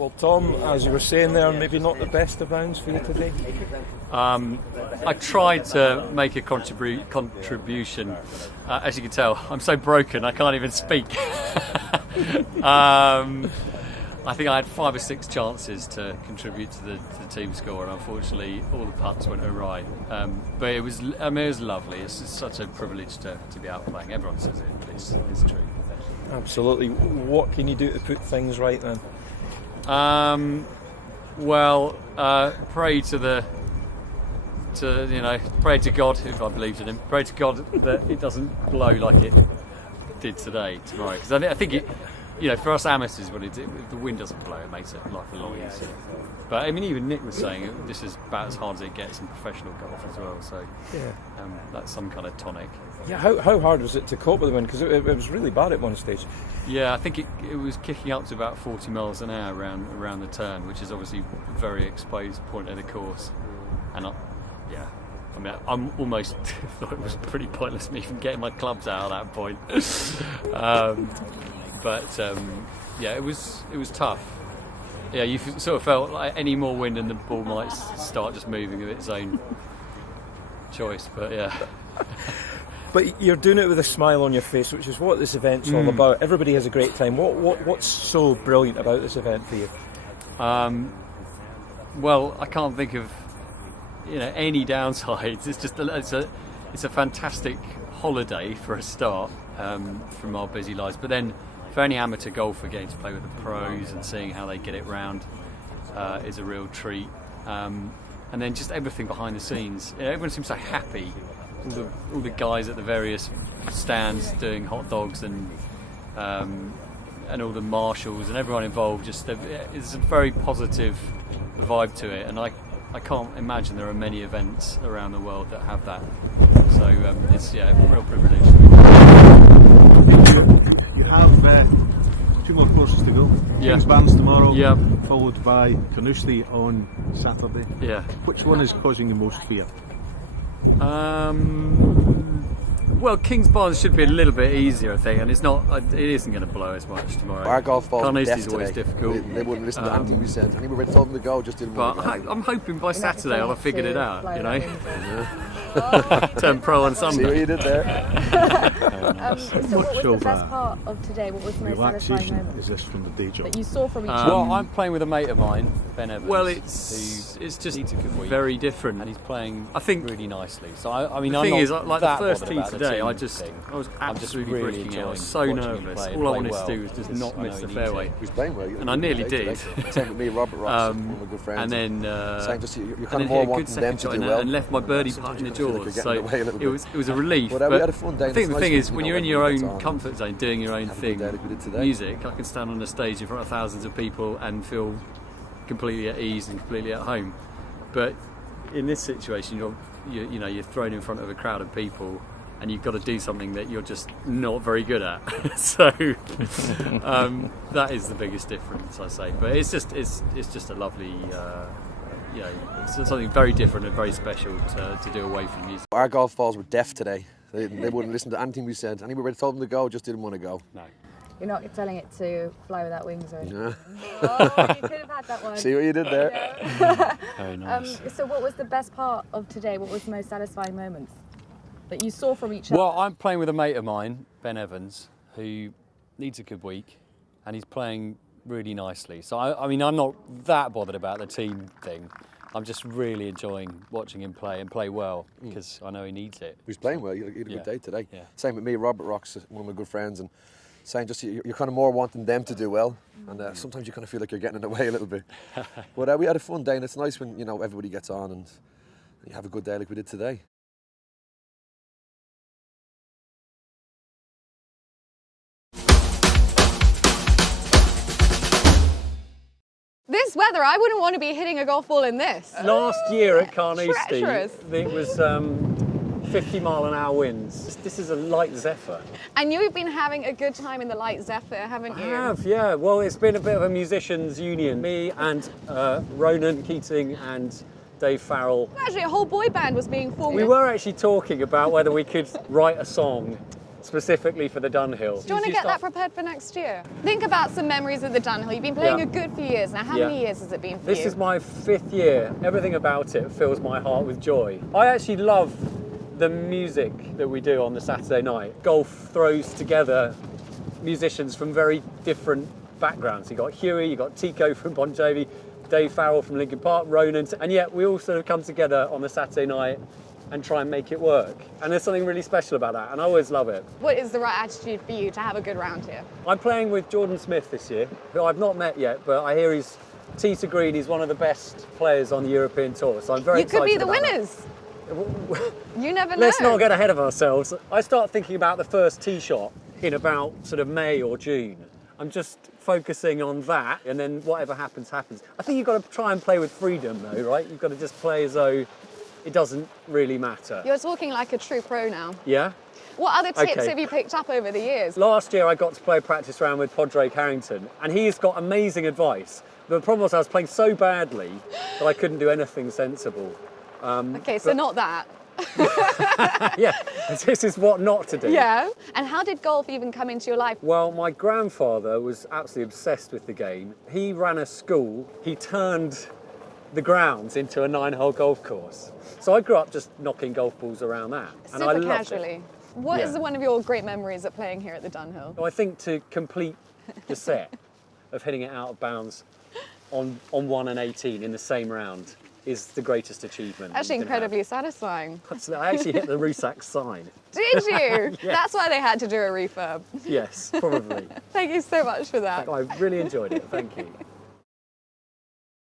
Well, Tom, as you were saying there, maybe not the best of rounds for you today? I tried to make a contribution. As you can tell, I'm so broken I can't even speak. I think I had 5 or 6 chances to contribute to the team score, and unfortunately all the putts went awry. But it was lovely. It's just such a privilege to be out playing. Everyone says it, but it's true. Absolutely. What can you do to put things right then? Pray to God, if I believed in him. Pray to God that it doesn't blow like it did tomorrow. Because I think it, for us amateurs, if the wind doesn't blow, it makes it life a lot easier. But I mean, even Nick was saying this is about as hard as it gets in professional golf as well. So yeah, that's some kind of tonic. Yeah, how hard was it to cope with the wind? Because it was really bad at one stage. Yeah, I think it was kicking up to about 40 miles an hour around the turn, which is obviously a very exposed point of the course. And I'm almost thought it was pretty pointless me even getting my clubs out at that point. It was tough. Yeah, you sort of felt like any more wind and the ball might start just moving of its own choice. But yeah. But you're doing it with a smile on your face, which is what this event's all about. Everybody has a great time. What's so brilliant about this event for you? Well, I can't think of any downsides. It's a fantastic holiday for a start from our busy lives. But then for any amateur golfer, getting to play with the pros and seeing how they get it round is a real treat. And then just everything behind the scenes. Everyone seems so happy. All the guys at the various stands doing hot dogs and all the marshals and everyone involved. It's a very positive vibe to it, and I can't imagine there are many events around the world that have that. So it's a real privilege. You have 2 more courses to go. Yeah. King's Barnes tomorrow, yeah, followed by Carnoustie on Saturday. Yeah. Which one is causing the most fear? Well, King's Barnes should be a little bit easier, I think, and it isn't going to blow as much tomorrow. Our golf balls Carnoustie's always difficult. They wouldn't listen to anything we said. And we were told them to go, just didn't want to go. I'm hoping by Saturday I'll have figured it out, Turn pro on Sunday. See what you did there? So what was the best part of today? What was the most satisfying moment? Is this from the day job? That you saw from each other? Well, I'm playing with a mate of mine, Ben Evans. Well, it's just very different, and he's playing, I think, really nicely. So I mean, the thing is, like the first tee today, I was absolutely freaking out. I was so nervous. All I wanted to do was just not miss the fairway. He was playing well, and I nearly did. Same with me, Robert Ross, one of my good friends. And then you're kind of more wanting them to do well, and left my birdie putt in the jaws. So it was a relief. But we had a fun day. I think the thing is, when you're in your own comfort zone, doing your own thing, music, I can stand on a stage in front of thousands of people and feel completely at ease and completely at home. But in this situation, you're thrown in front of a crowd of people, and you've got to do something that you're just not very good at. So that is the biggest difference, I say. But it's just a lovely. It's something very different and very special to do away from music. Our golf balls were deaf today. They wouldn't listen to anything we said. And we were told them to go, just didn't want to go. No. You're not telling it to fly without wings or anything? No. Oh, you could have had that one. See what you did there? Yeah. Very nice. So what was the best part of today? What was the most satisfying moments that you saw from each other? Well, I'm playing with a mate of mine, Ben Evans, who needs a good week, and he's playing really nicely. So I mean, I'm not that bothered about the team thing. I'm just really enjoying watching him play and play well, because I know he needs it. He was playing well. He had a good day today. Yeah. Same with me, Robert Ross, one of my good friends, and saying you're kind of more wanting them to do well, and sometimes you kind of feel like you're getting in the way a little bit. But we had a fun day, and it's nice when everybody gets on and you have a good day like we did today. This weather, I wouldn't want to be hitting a golf ball in this. Last year at Carnoustie, Treacherous. it was 50-mile-an-hour winds. This is a light zephyr. And you've been having a good time in the light zephyr, haven't you? I have, yeah. Well, it's been a bit of a musicians' union. Me and Ronan Keating and Dave Farrell. Actually, a whole boy band was being formed. We were actually talking about whether we could write a song specifically for the Dunhill. Do you want to get that prepared for next year? Think about some memories of the Dunhill. You've been playing Yeah. a good few years now. How Yeah. many years has it been for This you? is my 5th year. Everything about it fills my heart with joy. I actually love the music that we do on the Saturday night. Golf throws together musicians from very different backgrounds. You got Huey, you got Tico from Bon Jovi, Dave Farrell from Linkin Park, Ronan, and yet we all sort of come together on the Saturday night and try and make it work. And there's something really special about that, and I always love it. What is the right attitude for you to have a good round here? I'm playing with Jordan Smith this year, who I've not met yet, but I hear he's tee to green. He's one of the best players on the European Tour, so I'm very You could excited be the about that. winners. You never know. Let's not get ahead of ourselves. I start thinking about the first tee shot in about sort of May or June. I'm just focusing on that, and then whatever happens, happens. I think you've got to try and play with freedom, though, right? You've got to just play as though it doesn't really matter. You're talking like a true pro now. Yeah? What other tips Okay. have you picked up over the years? Last year I got to play a practice round with Padraig Harrington, and he's got amazing advice. The problem was I was playing so badly that I couldn't do anything sensible. Okay, so not that. Yeah, this is what not to do. Yeah. And how did golf even come into your life? Well, my grandfather was absolutely obsessed with the game. He ran a school. He turned the grounds into a 9-hole golf course. So I grew up just knocking golf balls around that. And I Super loved casually. it. What is Yeah. one of your great memories of playing here at the Dunhill? So I think to complete the set of hitting it out of bounds on 1 and 18 in the same round is the greatest achievement. Actually you can have. incredibly satisfying. So I actually hit the Rusak sign. Did you? Yes. That's why they had to do a refurb. Yes, probably. Thank you so much for that. I really enjoyed it. Thank you.